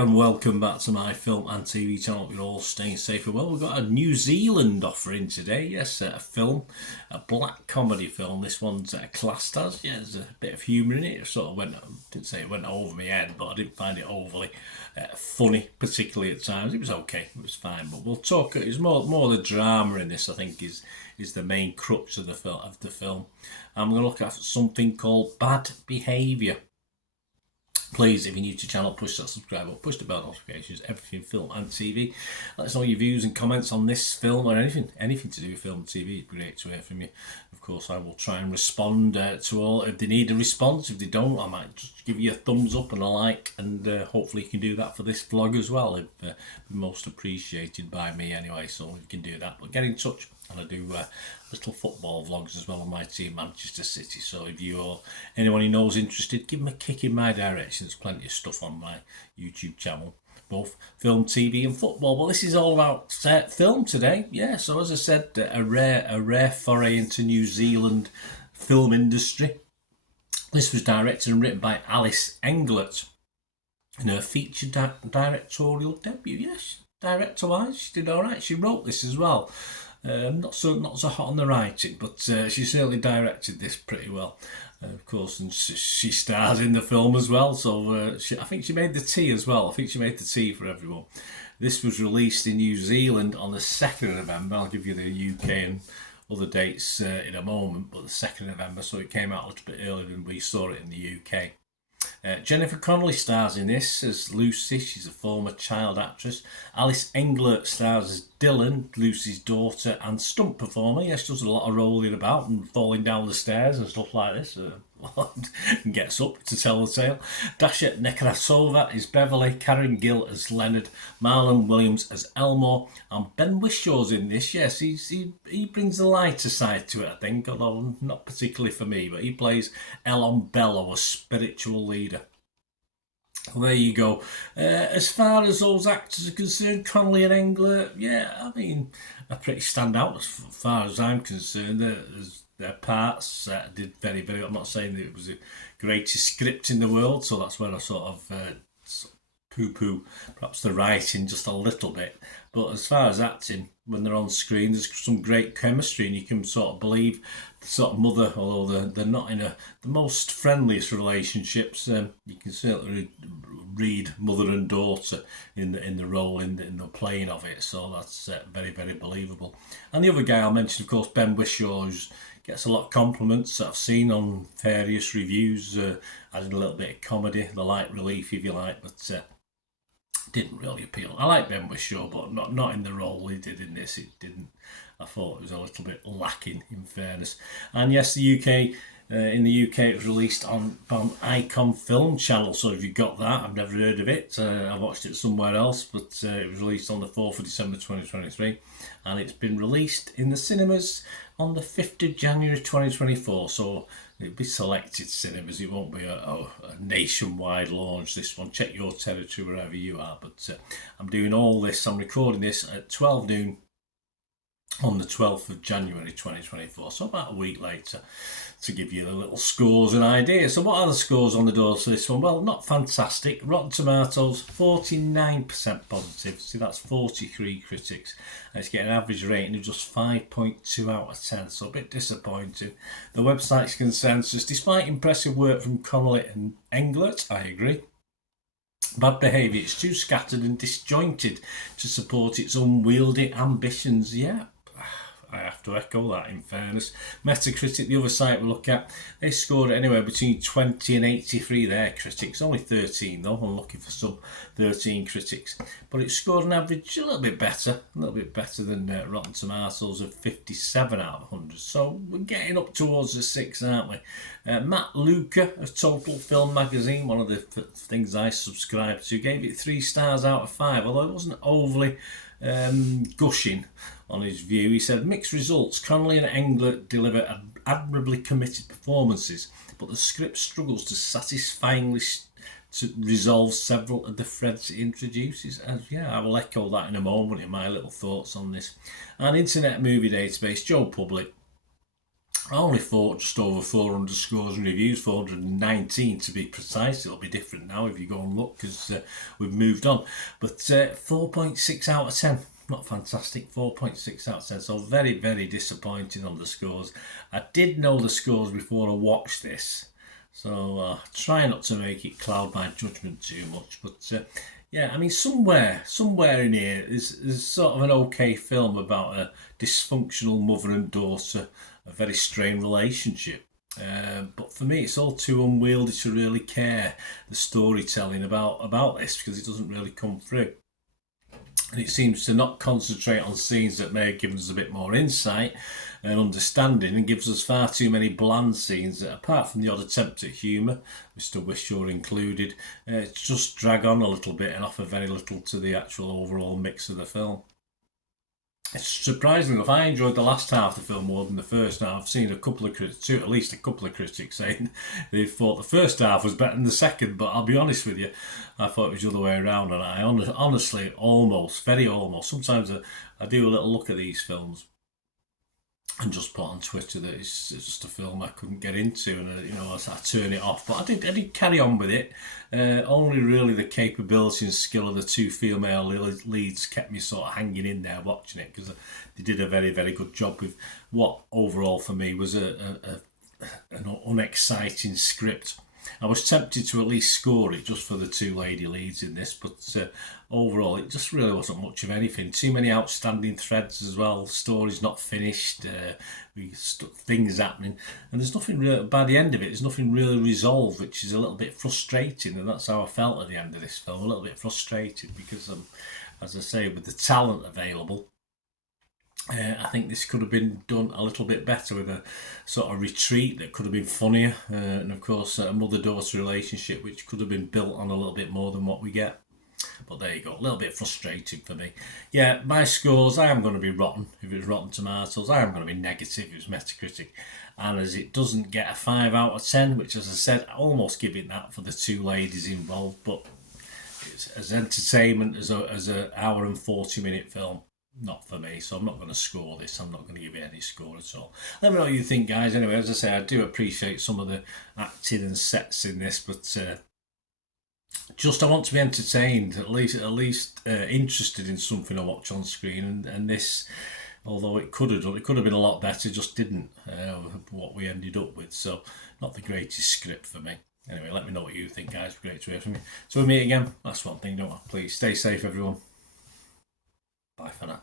and welcome back to my film and TV channel. You're all staying safe and well. We've got a New Zealand offering today. Yes, a film, a black comedy film. This one's classed as, yeah, there's a bit of humour in it. It sort of didn't say it went over my head, but I didn't find it overly funny, particularly at times. It was okay, it was fine. But we'll talk, it's more the drama in this, I think, is the main crux of the film. I'm going to look at something called Bad Behaviour. Please, if you're new to the channel, push that subscribe button, push the bell notifications, everything film and TV. Let us know your views and comments on this film or anything to do with film and TV. It'd be great to hear from you. Of course, I will try and respond to all. If they need a response, if they don't, I might just give you a thumbs up and a like, and hopefully you can do that for this vlog as well. It'd be most appreciated by me anyway, so you can do that. But get in touch. And I do little football vlogs as well on my team, Manchester City. So if you or anyone who knows interested, give them a kick in my direction. There's plenty of stuff on my YouTube channel, both film, TV and football. But this is all about film today. Yeah, so as I said, a rare foray into New Zealand film industry. This was directed and written by Alice Englert in her feature directorial debut. Yes, director-wise, she did all right. She wrote this as well. Not so hot on the writing, but she certainly directed this pretty well, of course, and she stars in the film as well. So I think she made the tea as well. I think she made the tea for everyone. This was released in New Zealand on the 2nd of November. I'll give you the UK and other dates in a moment, but the 2nd of November, so it came out a little bit earlier than we saw it in the UK. Jennifer Connelly stars in this as Lucy. She's a former child actress. Alice Englert stars as Dylan, Lucy's daughter and stunt performer. Yes, she does a lot of rolling about and falling down the stairs and stuff like this. And gets up to tell the tale. Dasha Nekrasova is Beverly, Karen Gill as Leonard, Marlon Williams as Elmore, and Ben Wishaw's in this. Yes, he brings the lighter side to it, I think, although not particularly for me, but he plays Elon Bello, a spiritual leader. Well, there you go. As far as those actors are concerned, Connelly and Englert, yeah, I mean, are pretty stand out as far as I'm concerned. Their parts did very, very. I'm not saying that it was the greatest script in the world, so that's where I sort of poo-poo perhaps the writing just a little bit. But as far as acting, when they're on screen, there's some great chemistry, and you can sort of believe the sort of mother, although they're not in the most friendliest relationships. You can certainly read mother and daughter in the role, in the playing of it. So that's very, very believable. And the other guy I'll mention, of course, Ben Whishaw, who's gets a lot of compliments that I've seen on various reviews. Added a little bit of comedy, the light relief, if you like, but didn't really appeal. I like Ben Whishaw, but not in the role he did in this. It didn't. I thought it was a little bit lacking, in fairness. And yes, the UK. In the UK, it was released on Icon Film Channel, so if you got that, I've never heard of it. I watched it somewhere else, but it was released on the 4th of December 2023, and it's been released in the cinemas on the 5th of January 2024, so it'll be selected cinemas. It won't be a nationwide launch, this one. Check your territory wherever you are, but I'm doing all this, I'm recording this at 12 noon on the 12th of January 2024, so about a week later, to give you the little scores and ideas. So what are the scores on the doors for this one? Well, not fantastic. Rotten Tomatoes, 49% positive. See, that's 43 critics. And it's getting an average rating of just 5.2 out of 10, so a bit disappointing. The website's consensus, despite impressive work from Connelly and Englert, I agree, Bad Behaviour, it's too scattered and disjointed to support its unwieldy ambitions. Yeah, I have to echo that, in fairness. Metacritic, the other site we look at, they scored anywhere between 20 and 83, their critics. Only 13 though, I'm looking for some 13 critics. But it scored an average a little bit better than Rotten Tomatoes of 57 out of 100. So we're getting up towards the 6, aren't we? Matt Luca of Total Film Magazine, one of the things I subscribe to, gave it 3 stars out of 5, although it wasn't overly gushing on his view. He said, mixed results. Connelly and Englert deliver admirably committed performances, but the script struggles to satisfyingly to resolve several of the threads it introduces. And yeah, I will echo that in a moment in my little thoughts on this. And Internet Movie Database, Joe Public, I only thought just over 400 scores and reviews, 419 to be precise. It'll be different now if you go and look, because we've moved on. But 4.6 out of 10. Not fantastic, 4.6 out of 10. So very, very disappointing on the scores. I did know the scores before I watched this, so try not to make it cloud my judgment too much. But yeah, I mean, somewhere in here is sort of an okay film about a dysfunctional mother and daughter, a very strained relationship. But for me, it's all too unwieldy to really care the storytelling about this, because it doesn't really come through. And it seems to not concentrate on scenes that may have given us a bit more insight and understanding, and gives us far too many bland scenes that, apart from the odd attempt at humour, Mr. Wishaw included, just drag on a little bit and offer very little to the actual overall mix of the film. It's surprising enough, I enjoyed the last half of the film more than the first half. I've seen at least a couple of critics saying they thought the first half was better than the second, but I'll be honest with you, I thought it was the other way around, and I honestly, very almost, sometimes I do a little look at these films and just put on Twitter that it's just a film I couldn't get into, and I turn it off. But I did carry on with it. Only really the capability and skill of the two female leads kept me sort of hanging in there watching it, because they did a very, very good job with what overall for me was an unexciting script. I was tempted to at least score it just for the two lady leads in this, but overall it just really wasn't much of anything. Too many outstanding threads as well. Story's not finished. Things happening, and there's nothing really, by the end of it, there's nothing really resolved, which is a little bit frustrating. And that's how I felt at the end of this film, a little bit frustrated, because as I say, with the talent available, I think this could have been done a little bit better, with a sort of retreat that could have been funnier, and of course a mother-daughter relationship which could have been built on a little bit more than what we get. But there you go, a little bit frustrating for me. Yeah, my scores, I am going to be rotten if it was Rotten Tomatoes. I am going to be negative if it was Metacritic. And as it doesn't get a 5 out of 10, which, as I said, I almost give it that for the two ladies involved, but it's as entertainment as a hour and 40-minute film, not for me. So I'm not going to score this. I'm not going to give it any score at all. Let me know what you think, guys. Anyway, as I say, I do appreciate some of the acting and sets in this, but just I want to be entertained, at least interested in something I watch on screen, and this, although it could have been a lot better, just didn't. What we ended up with, so not the greatest script for me. Anyway, let me know what you think, guys. Great to hear from you. So we meet again. That's one thing, don't I? Please stay safe, everyone. Bye for now.